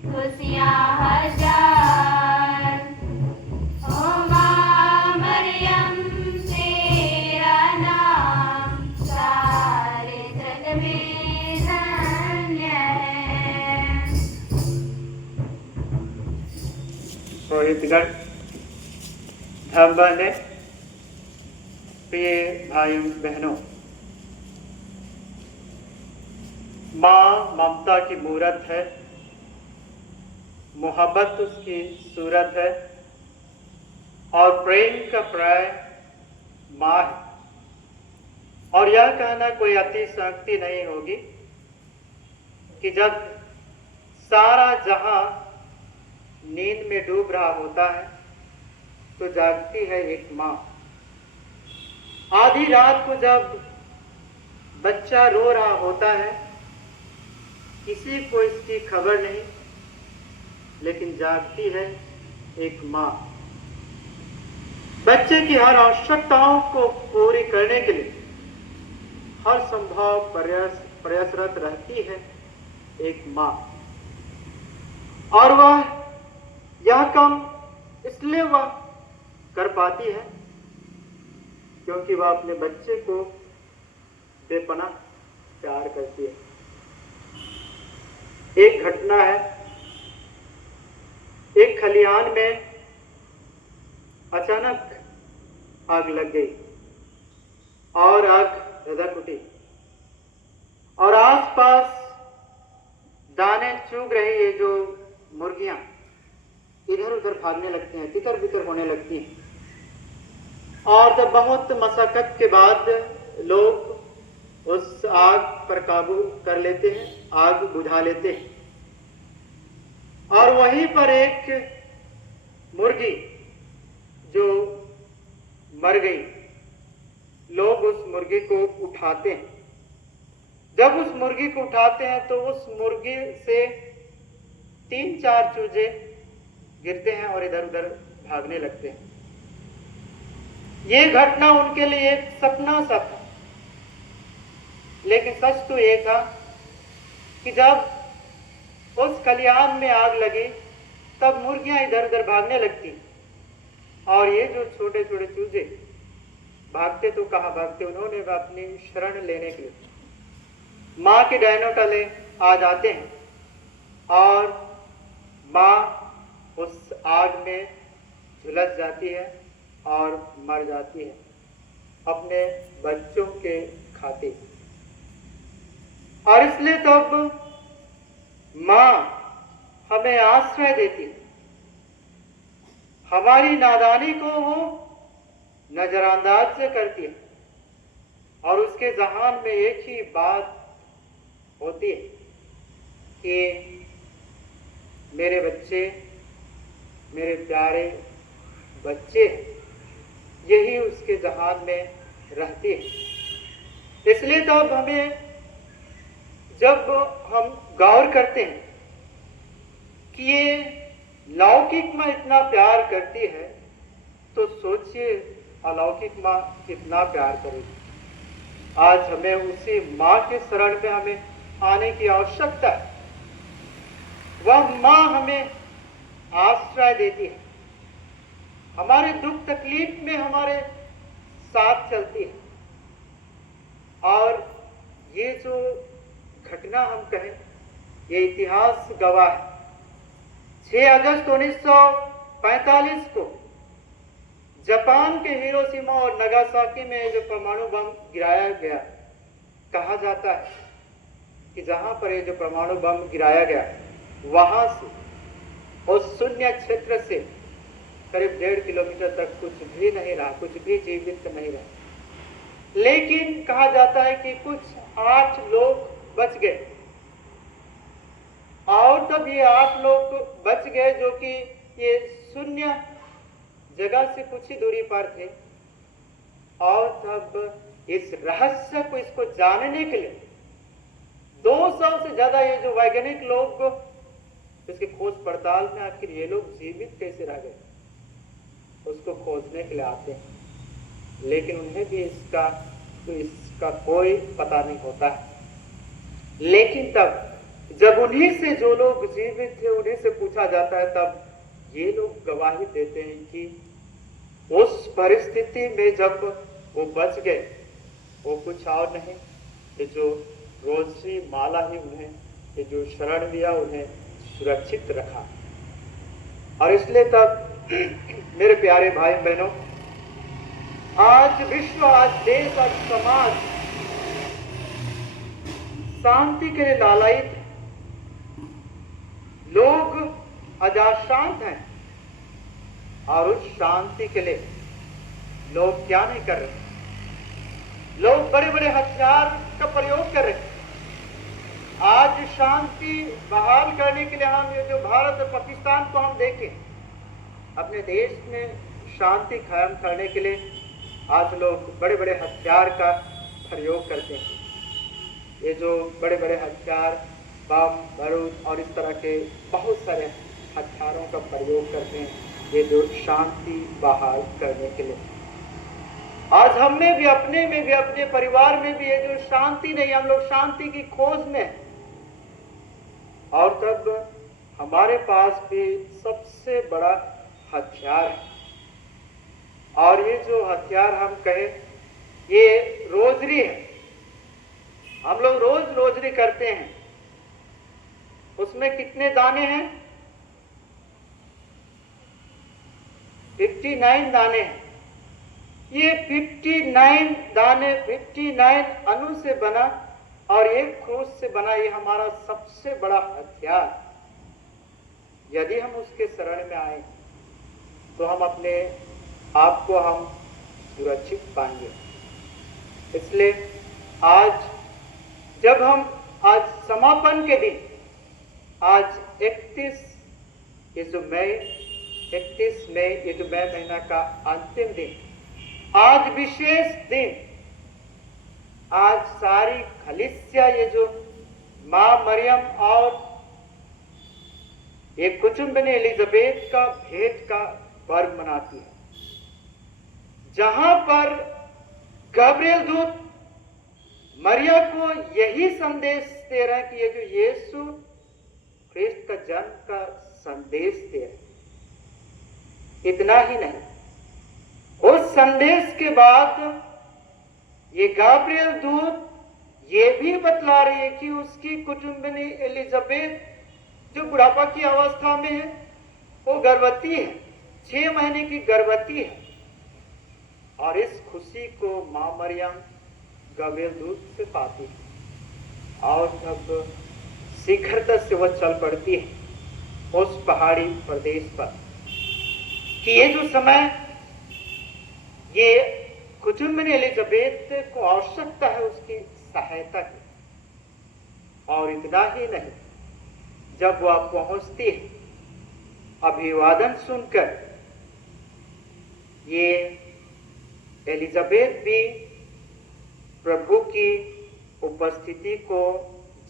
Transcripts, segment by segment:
खुशियाँ हजार। ओ माँ मरियम तेरा नाम सारे जग में धन्य है। रोहितगढ़ ढाबा ने प्रिय भाइयों बहनों, माँ ममता की मूरत है, मोहब्बत उसकी सूरत है और प्रेम का पर्याय माँ है। और यह कहना कोई अतिशयोक्ति नहीं होगी कि जब सारा जहां नींद में डूब रहा होता है तो जागती है एक माँ। आधी रात को जब बच्चा रो रहा होता है, किसी को इसकी खबर नहीं, लेकिन जागती है एक माँ। बच्चे की हर आवश्यकताओं को पूरी करने के लिए हर संभव प्रयासरत रहती है एक माँ। और वह यह काम इसलिए वह कर पाती है क्योंकि वह अपने बच्चे को बेपनाह प्यार करती है। एक घटना है, एक खलिहान में अचानक आग लग गई और आग धधक उठी और आसपास दाने चुग रही है जो मुर्गियां इधर उधर भागने लगती हैं, तितर बितर होने लगती हैं। और जब बहुत मशक्कत के बाद लोग उस आग पर काबू कर लेते हैं, आग बुझा लेते हैं, और वहीं पर एक मुर्गी जो मर गई, लोग उस मुर्गी को उठाते हैं। जब उस मुर्गी को उठाते हैं तो उस मुर्गी से 3-4 चूजे गिरते हैं और इधर उधर भागने लगते हैं। ये घटना उनके लिए एक सपना सा था, लेकिन सच तो ये था कि जब उस खलिहान में आग लगी तब मुर्गियां इधर उधर भागने लगती और ये जो छोटे छोटे चूजे भागते तो कहाँ भागते, उन्होंने अपनी शरण लेने के लिए माँ के डैनों तले आ जाते हैं और माँ उस आग में झुलस जाती है और मर जाती है अपने बच्चों के खातिर। और इसलिए तब माँ हमें आश्रय देती है। हमारी नादानी को वो नजरअंदाज से करती है और उसके जहान में एक ही बात होती है कि मेरे बच्चे, मेरे प्यारे बच्चे, यही उसके जहान में रहती है। इसलिए तब हमें, जब हम गौर करते हैं कि ये लौकिक माँ इतना प्यार करती है, तो सोचिए अलौकिक माँ कितना प्यार करेगी। आज हमें उसी माँ के शरण में हमें आने की आवश्यकता है। वह माँ हमें आश्रय देती है, हमारे दुख तकलीफ में हमारे साथ चलती है। और ये जो घटना हम कहें, ये इतिहास गवाह है। 6 अगस्त 1945 को जापान के हिरोशिमा और नागासाकी में जो परमाणु बम गिराया गया, कहा जाता है कि जहां पर ये जो परमाणु बम गिराया गया, वहां से उस शून्य क्षेत्र से करीब 1.5 किलोमीटर तक कुछ भी नहीं रहा, कुछ भी जीवित नहीं रहा। लेकिन कहा जाता है कि कुछ 8 लोग बच गए और तब ये 8 लोग बच गए जो कि ये शून्य जगह से कुछ ही दूरी पर थे। और तब इस रहस्य को, इसको जानने के लिए 200 से ज्यादा ये जो वैज्ञानिक लोग इसकी खोज पड़ताल में आखिर ये लोग जीवित कैसे रह गए, उसको खोजने के लिए आते हैं। लेकिन उन्हें भी इसका कोई पता नहीं होता है। लेकिन तब जब उन्हीं से जो लोग जीवित थे उन्हीं से पूछा जाता है, तब ये लोग गवाही देते हैं कि उस परिस्थिति में जब वो बच गए, वो कुछ और नहीं, ये जो रोजी माला ही उन्हें, ये जो शरण लिया उन्हें सुरक्षित रखा। और इसलिए तब मेरे प्यारे भाई बहनों, आज विश्व, आज देश, आज समाज शांति के लिए लालायित है। लोग अशांत हैं और उस शांति के लिए लोग क्या नहीं कर रहे, लोग बड़े बड़े हथियार का प्रयोग कर रहे हैं। आज शांति बहाल करने के लिए हम ये जो भारत और पाकिस्तान को हम देखें, अपने देश में शांति कायम करने के लिए आज लोग बड़े बड़े हथियार का प्रयोग करते हैं। ये जो बड़े बड़े हथियार, बम, बारूद और इस तरह के बहुत सारे हथियारों का प्रयोग करते हैं, ये जो शांति बहाल करने के लिए। आज हम में भी, अपने में भी, अपने परिवार में भी ये जो शांति नहीं, हम लोग शांति की खोज में हैं। और तब हमारे पास भी सबसे बड़ा हथियार है, और ये जो हथियार हम कहें, ये रोजरी है। हम लोग रोज रोजरी करते हैं, उसमें कितने दाने हैं? 59 दाने हैं। ये 59 दाने, 59 अणु से बना और एक क्रूस से बना, ये हमारा सबसे बड़ा हथियार। यदि हम उसके शरण में आए तो हम अपने आप को हम सुरक्षित पाएंगे। इसलिए आज जब हम, आज समापन के दिन, आज 31 ये जो मई महीना का अंतिम दिन, आज विशेष दिन, आज सारी कलीसिया ये जो मां मरियम और ये कुचुम्बिनी एलिजाबेथ का भेंट का पर्व मनाती है, जहां पर गब्रिएल दूत मरिया को यही संदेश दे रहा है कि ये जो यीशु ख्रिस्त का जन्म का संदेश दे रहा है। इतना ही नहीं, उस संदेश के बाद ये गब्रिएल दूत ये भी बतला रही है कि उसकी कुटुंबिनी एलिजाबेथ जो बुढ़ापा की अवस्था में है, वो गर्भवती है, 6 महीने की गर्भवती है। और इस खुशी को मां मरियम गब्रिएल दूत से पाती है और तब शीघ्रता से वह चल पड़ती है उस पहाड़ी प्रदेश पर कि ये जो समय, ये कुटुंबिनी एलिजाबेथ को आवश्यकता है उसकी सहायता की। और इतना ही नहीं, जब वह पहुंचती है, अभिवादन सुनकर ये एलिजाबेथ भी प्रभु की उपस्थिति को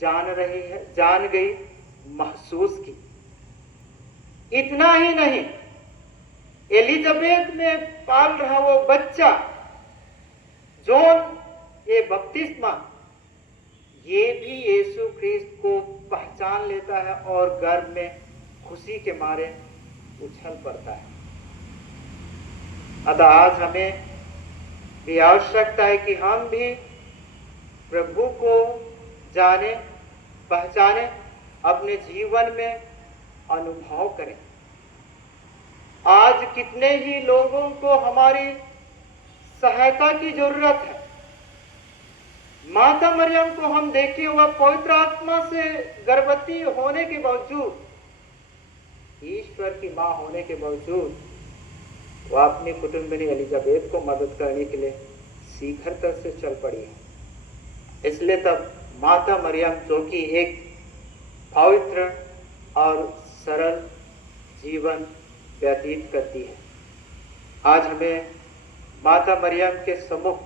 जान गई, महसूस की। इतना ही नहीं, एलिजाबेथ में पाल रहा वो बच्चा जॉन ये बपतिस्मा, ये भी यीशु ख्रिस्त को पहचान लेता है और गर्भ में खुशी के मारे उछल पड़ता है। अतः आज हमें भी आवश्यकता है कि हम भी प्रभु को जाने, पहचाने, अपने जीवन में अनुभव करें। आज कितने ही लोगों को हमारी सहायता की जरूरत है। माता मरियम को हम देखें, वह पवित्र आत्मा से गर्भवती होने के बावजूद, ईश्वर की मां होने के बावजूद, वह अपनी कुटुंबिनी एलिजाबेथ को मदद करने के लिए शीघ्रता से चल पड़ी है। इसलिए तब माता मरियम, जो कि एक पवित्र और सरल जीवन व्यतीत करती है, आज हमें माता मरियम के सम्मुख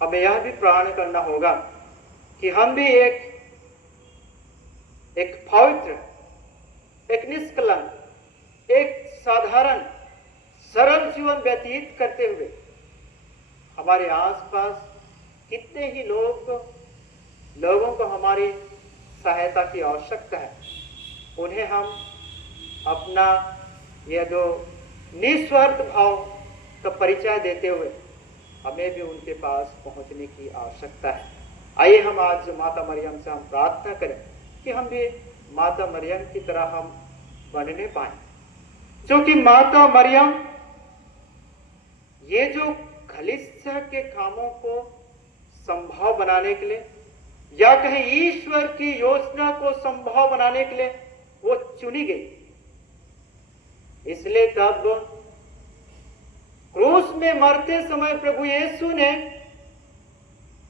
हमें यह भी प्रार्थना करना होगा कि हम भी एक पवित्र, एक निष्कलंक, एक साधारण सरल जीवन व्यतीत करते हुए हमारे आसपास कितने ही लोगों को हमारी सहायता की आवश्यकता है, उन्हें हम अपना यह जो निस्वार्थ भाव का परिचय देते हुए हमें भी उनके पास पहुंचने की आवश्यकता है। आइए हम आज माता मरियम से हम प्रार्थना करें कि हम भी माता मरियम की तरह हम बनने पाए, जो कि माता मरियम ये जो खलीसिया के कामों को संभव बनाने के लिए या कहीं ईश्वर की योजना को संभव बनाने के लिए वो चुनी गई। इसलिए तब क्रूस में मरते समय प्रभु यीशु ने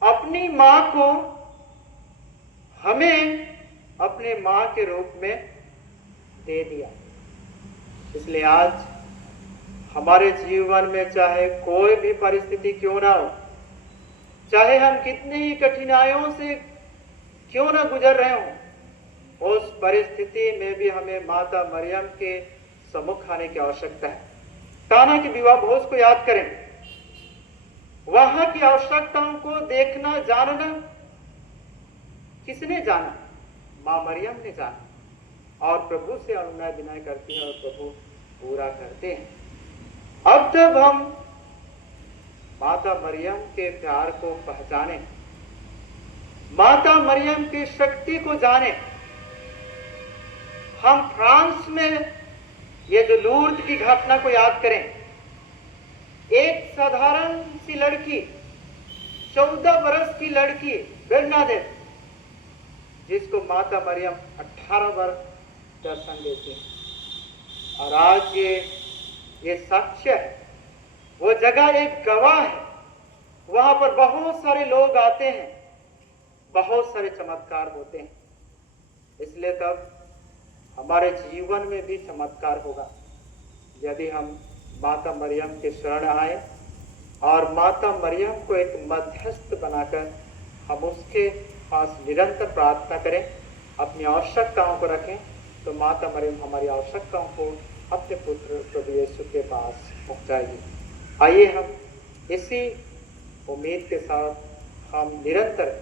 अपनी मां को हमें अपने मां के रूप में दे दिया। इसलिए आज हमारे जीवन में चाहे कोई भी परिस्थिति क्यों ना हो, चाहे हम कितनी ही कठिनाइयों से क्यों ना गुजर रहे हो, उस परिस्थिति में भी हमें माता मरियम के सम्मुख आने की आवश्यकता है। काना के विवाह भोज को याद करें, वहां की आवश्यकताओं को देखना जानना किसने जाना? मां मरियम ने जाना और प्रभु से अनुनय विनय करती है और प्रभु पूरा करते हैं। अब जब हम माता मरियम के प्यार को पहचाने, माता मरियम की शक्ति को जाने, हम फ्रांस में ये जो लूर्द की घटना को याद करें, एक साधारण सी लड़की, 14 बरस की लड़की बेरनादेस, जिसको माता मरियम 18 वर्ष दर्शन देती है। और आज ये साक्ष्य है, वो जगह एक गवाह है, वहां पर बहुत सारे लोग आते हैं, बहुत सारे चमत्कार होते हैं। इसलिए तब हमारे जीवन में भी चमत्कार होगा यदि हम माता मरियम के शरण आए और माता मरियम को एक मध्यस्थ बनाकर हम उसके पास निरंतर प्रार्थना करें, अपनी आवश्यकताओं को रखें, तो माता मरियम हमारी आवश्यकताओं को अपने पुत्र प्रभु यीशु के पास पहुंचाएगी। आइए हम इसी उम्मीद के साथ हम निरंतर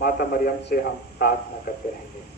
माता मरियम से हम प्रार्थना करते रहेंगे।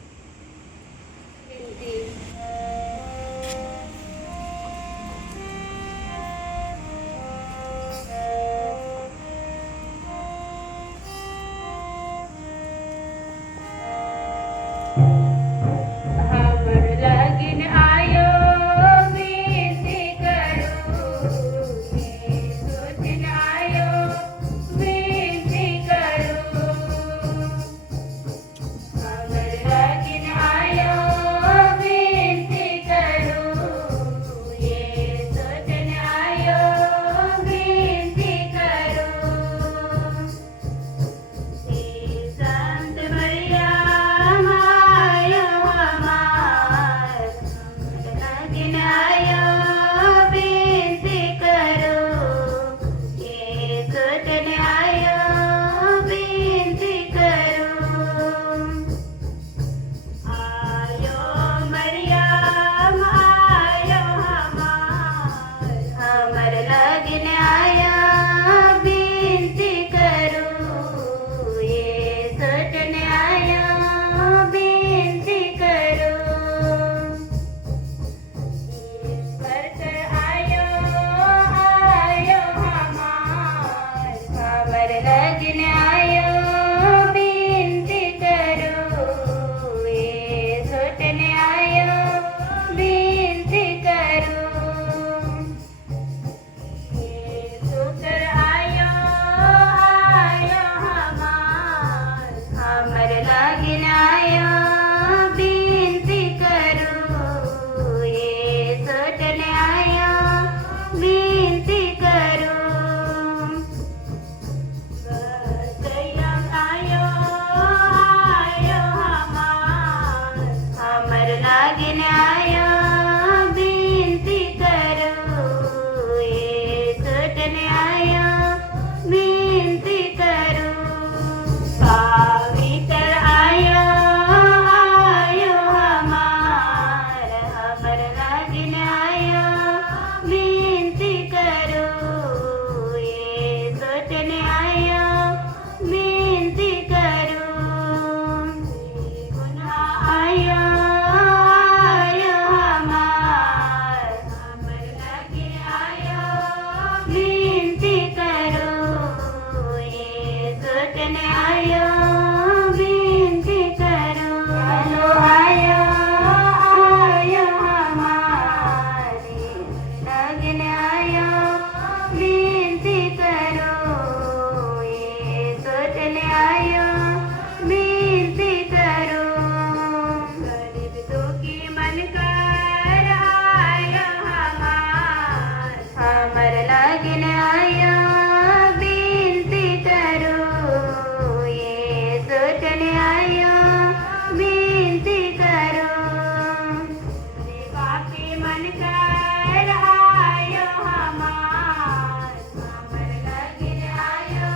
मन कर आयो हमार हमर लगिन आयो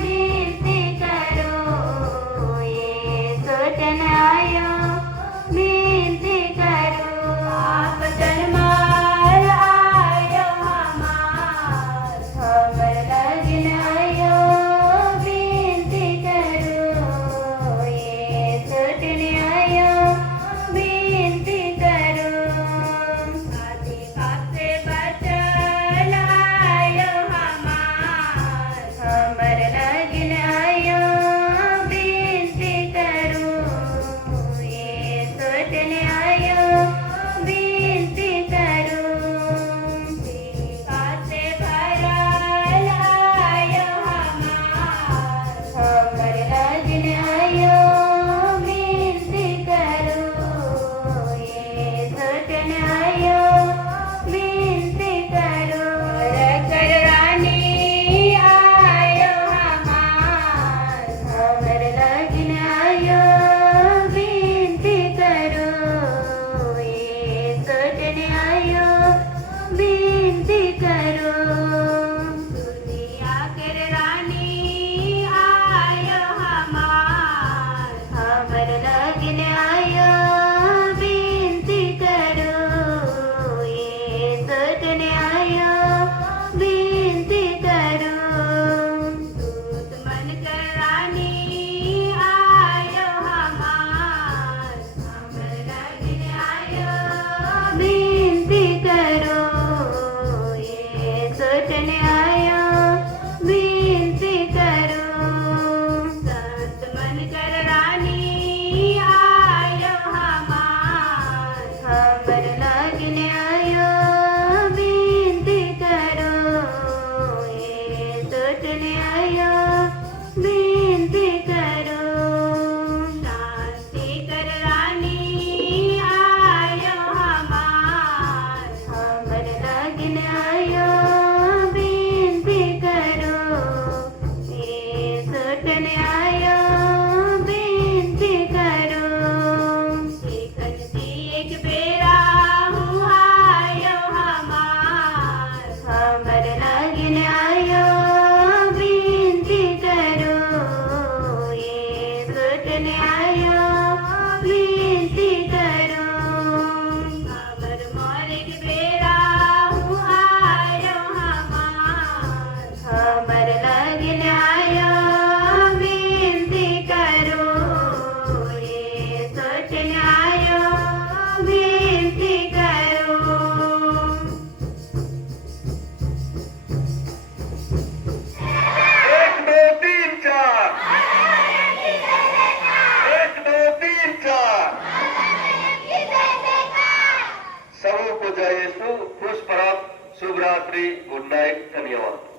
विनती करो ये सोचन आयो विनती करो आप जन्मार आयो हमार हमर लगिन आयो विनती करो ये सोचन आयो विनती करो आदि पासे बचल आयो हमार हमर लगिन आयो विनती करो ये सोचन आयो विनती करो पासे भरल आयो हमार हमर लगिन आयो विनती करो ये सोचन आयो विनती करो कर रानी आयो हमार हमर लगिन आयो विनती करो ये सोचन आयो विनती करो दुनिया कर रानी आयो हमार हमर लगिन आयो विनती करो ये सोचन आयो विनती करो दूत मन कर रानी आयो हमार हमर लगिन आयो विनती करो ये सोचन आयो विनती करो संत मन कर रानी आयो हमार हमर लगिन आयो विनती करो ये सोचन आयो विनती करो शांति कर रानी आयो हमार हमर लगिन आयो विनती करो ये सोचन आयो विनती करो एक बेरा हूँ आयो हमार हमर लगिन आयो विनती करो ये सोचन आयो विनती करो हमर मोर एक बेरा हूँ आयो हमार हमर लगिन आयो विनती करो ये सोचन आयो विनती करो एक दो तीन चार, एक दो तीन चार। सबों को जय यीशु, पुष्प शुभ रात्रि, गुड नाइट, धन्यवाद।